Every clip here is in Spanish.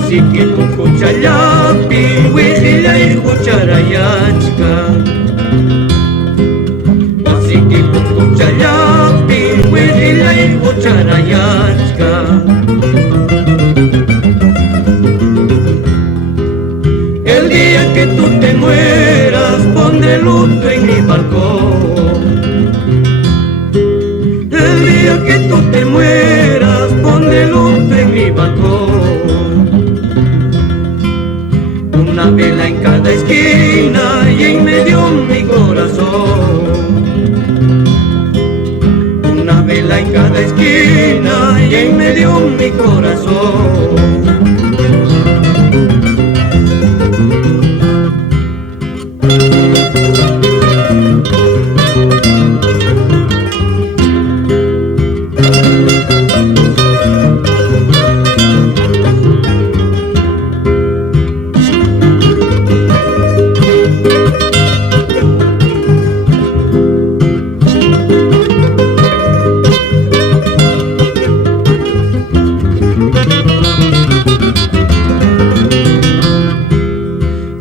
Wasiki kukuchallapi wiqillay hucharayachka. Wasiki kukuchallapi wiqillay hucharayachka. El día que tú te mueras pondré luto en mi balcón. El día que tú te mueras pondré luto en mi balcón. Una vela en cada esquina y en medio mi corazón. Una vela en cada esquina y en medio mi corazón.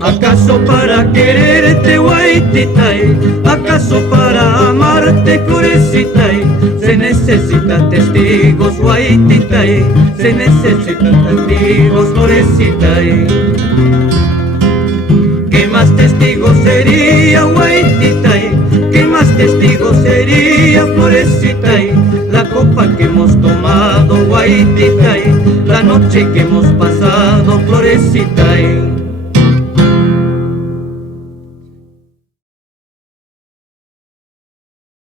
¿Acaso para quererte, Huaytitay? ¿Acaso para amarte, Florecitay? Se necesitan testigos, Huaytitay. Se necesitan testigos, Florecitay. ¿Qué más testigos sería, Huaytitay? ¿Qué más testigos sería, Florecitay? La copa que hemos tomado, Huaytitay. La noche que hemos pasado, Florecitay.